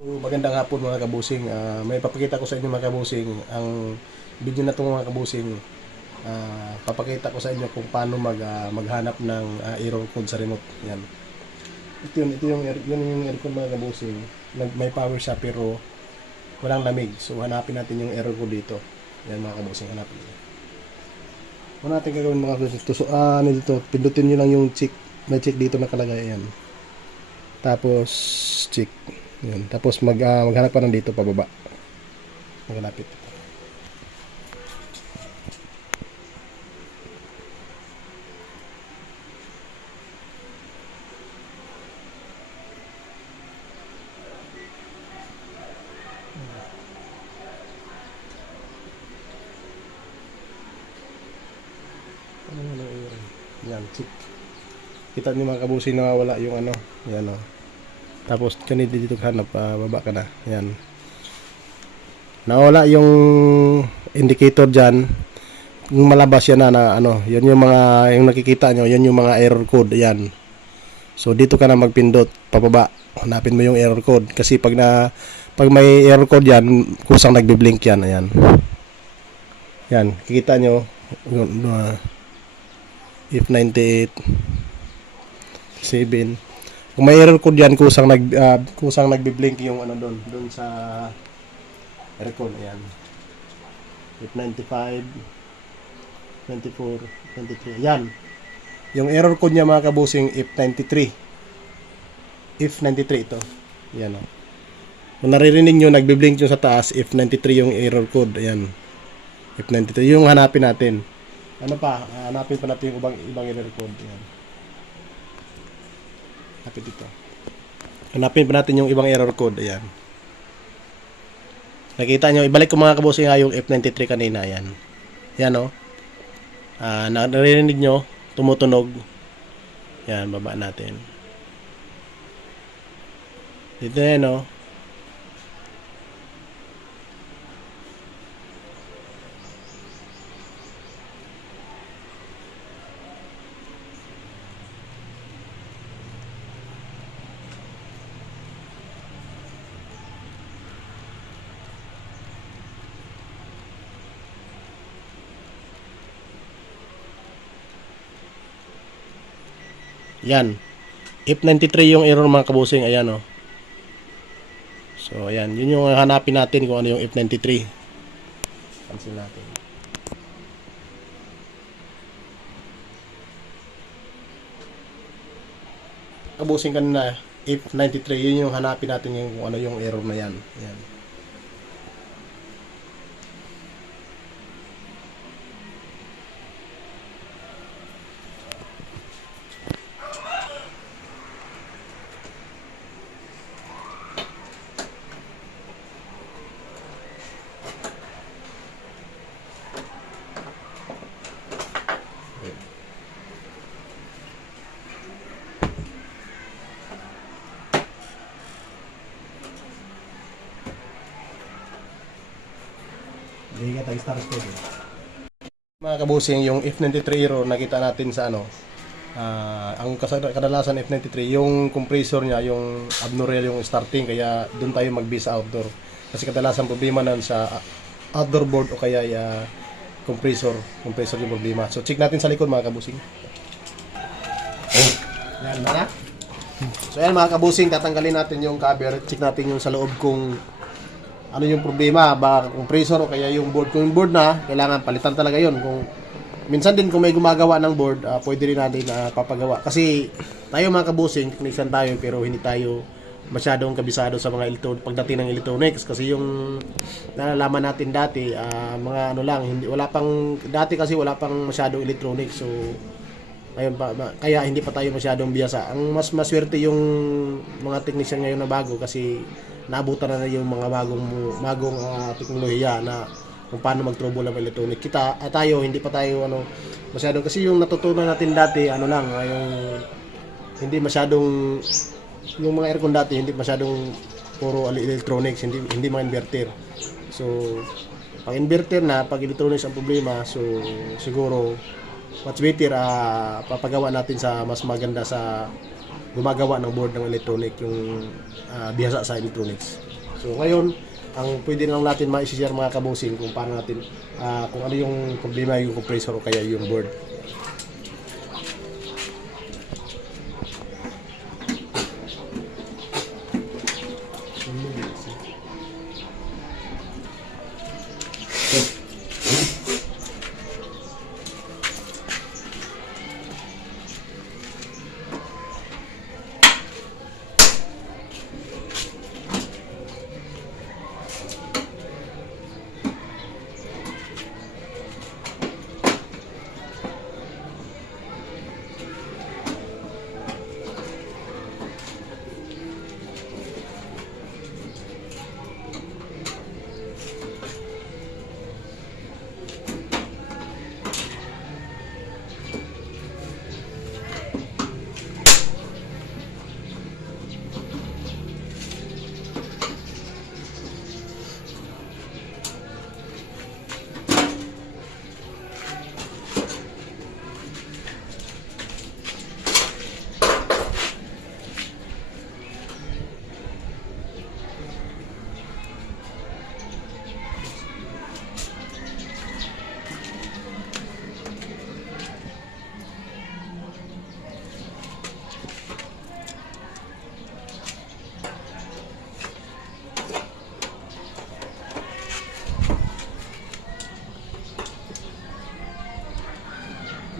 Magandang hapon mga kabusing. May papakita ko sa inyo mga kabusing. Ang video na ito mga kabusing, papakita ko sa inyo kung paano maghanap ng error code sa remote. Yan. Yun yung aircon mga kabusing. May power siya pero walang lamig. So hanapin natin yung error code dito. Yan mga kabusing, hanapin natin. Ano natin gagawin mga kabusing? So, dito, pindutin nyo lang yung check. May check dito nakalagay. Yan. Tapos check. Yan. Tapos maghanap pa ng dito pababa. Maghanapit. Yan, check. Kita niyo mga kabusing, nawawala yung ano. Yan o. Tapos ganito dito hanap, baba ka na. Yan. Nawala yung indicator diyan. Yung malabas yan na ano, yan yung mga yung nakikita nyo, yan yung mga error code, yan. So dito ka na magpindot pababa. Hanapin mo yung error code kasi pag may error code yan, kusang nagbi-blink yan, ayan. Yan, kikita nyo yung if 98 7. Kung may error code yan, kusang nagbi-blink yung ano doon sa aircon, ayan. If 95 24 23. Yan. Yung error code niya mga kabusing, if 93. If 93 ito. Yan o. Kung naririnig nyo, nagbi-blink yung sa taas, if 93 yung error code. Ayan. If 93. Yung hanapin natin. Ano pa? Hanapin pa natin yung ibang error code. Ayan. Hanapin dito. Hanapin pa natin yung ibang error code. Ayan. Nakita nyo, ibalik ko mga kabusing yung F93 kanina. Ayan. Yan o. Naririnig nyo, tumutunog. Yan, baba natin. Dito yan o. Yan. If 93 yung error mga kabusing, ayan o. So, ayan. Yun yung hanapin natin kung ano yung if 93. Cancel natin. Kabusing kanina, if 93, yun yung hanapin natin yung kung ano yung error na yan. Ayan. Hindi ka tayo start mga kabusing, yung F93 error nakita natin sa ano, ang kadalasan F93 yung compressor niya, yung abnormal yung starting, kaya doon tayo mag-base sa outdoor kasi kadalasan problema nan sa outdoor board o kaya compressor yung problema. So check natin sa likod mga kabusing. Yan na. So yan mga kabusing, tatanggalin natin yung cover, check natin yung sa loob kung ano yung problema, ba compressor o kaya yung board. Kung yung board na, kailangan palitan talaga yun. Kung minsan din kung may gumagawa ng board, pwede rin natin papagawa. Kasi tayo mga kabusing, technician tayo pero hindi tayo masyadong kabisado sa mga pagdating ng electronics. Kasi yung nalalaman natin dati, mga ano lang, dati kasi wala pang masyadong electronics. So ayun pa, kaya hindi pa tayo masyadong biyasa. Ang mas maswerte yung mga technician ngayon na bago kasi naabutan na yung mga bagong teknolohiya na kung paano mag-trouble ng electronic. Tayo hindi pa tayo masyadong, kasi yung natutunan natin dati lang yung hindi masyadong yung mga aircon dati hindi masyadong puro electronics, hindi mga inverter. So pag inverter na, pag electronics ang problema, so siguro much better papagawa natin sa mas maganda sa gumagawa ng board ng electronic, yung bihasa sa electronics. So ngayon, ang pwede lang natin ma-share mga kabusing kung paano natin kung ano yung problema yung compressor o kaya yung board.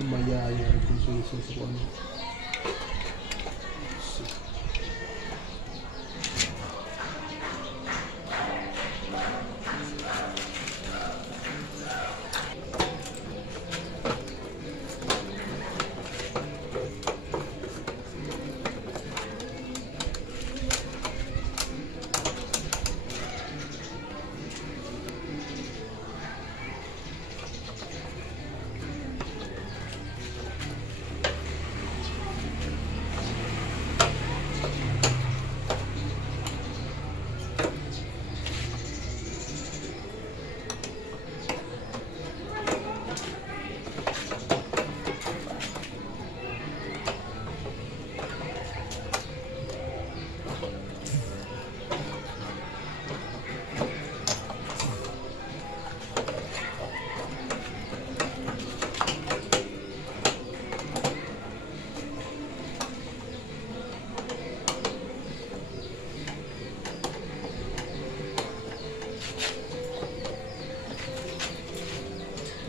Umayaya yung compressor sa ano.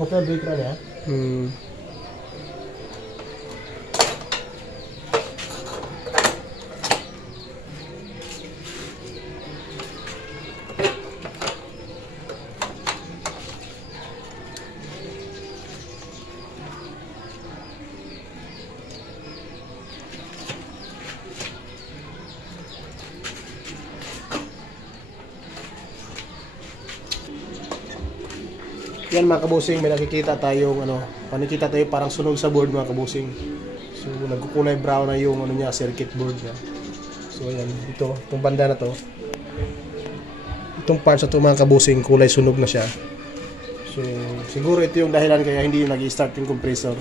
Okay, break na ya. Yan mga kabusing, may nakikita tayong panikita tayo parang sunog sa board mga kabusing. So nagkukulay brown na yung niya, circuit board niya. So ayan, itong banda na to. Itong parts na to mga kabusing, kulay sunog na siya. So siguro ito yung dahilan kaya hindi nag-i-start yung compressor.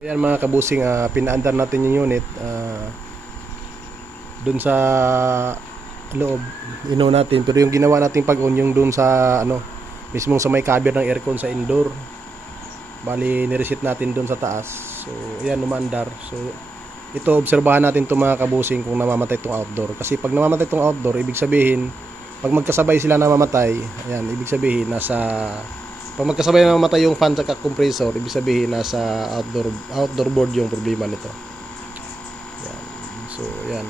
Ayan mga kabusing, pinaandar natin yung unit dun sa loob, natin, pero yung ginawa nating pag-on yung dun sa mismong sa may cover ng aircon sa indoor, bali nireset natin dun sa taas. So ayan, umandar. So ito, obserbahan natin itong mga kabusing kung namamatay itong outdoor, kasi pag namamatay itong outdoor, ibig sabihin pag magkasabay sila namamatay, ayan, ibig sabihin pag magkasabay na mamatay yung fan at compressor, ibig sabihin nasa outdoor board yung problema nito. Yan. So, yan.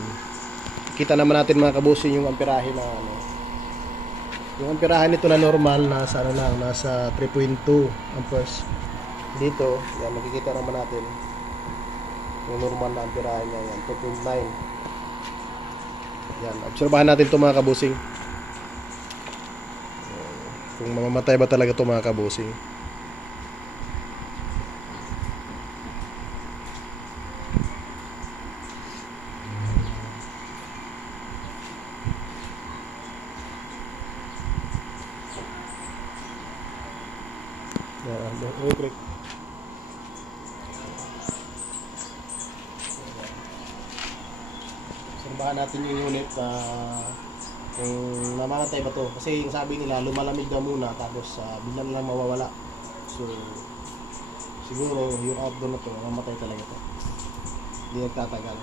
Kita naman natin mga kabusing yung amperahe na yung amperahe nito na normal nasa nasa 3.2 amperes. Dito, yan, makikita naman natin yung normal na amperahe niya, yan, 2.9. Yan, obserbahan natin 'to mga kabusing. Kung mamamatay ba talaga ito mga kabusing. Electric. Obserbahan natin yung unit kung namamatay ba to. Kasi yung sabi nila, lumalamig na muna tapos bigla na lang mawawala. So, siguro yung outdoor na to, mamatay talaga to. Hindi nagtatagal.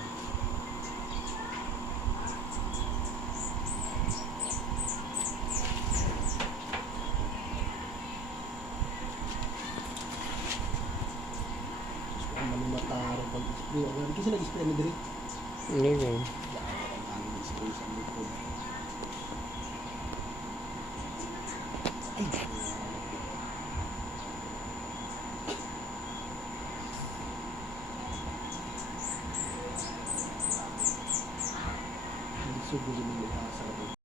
So, ang manumataro pag-spray. Kasi nag-spray na diri. Hindi ko. Ay,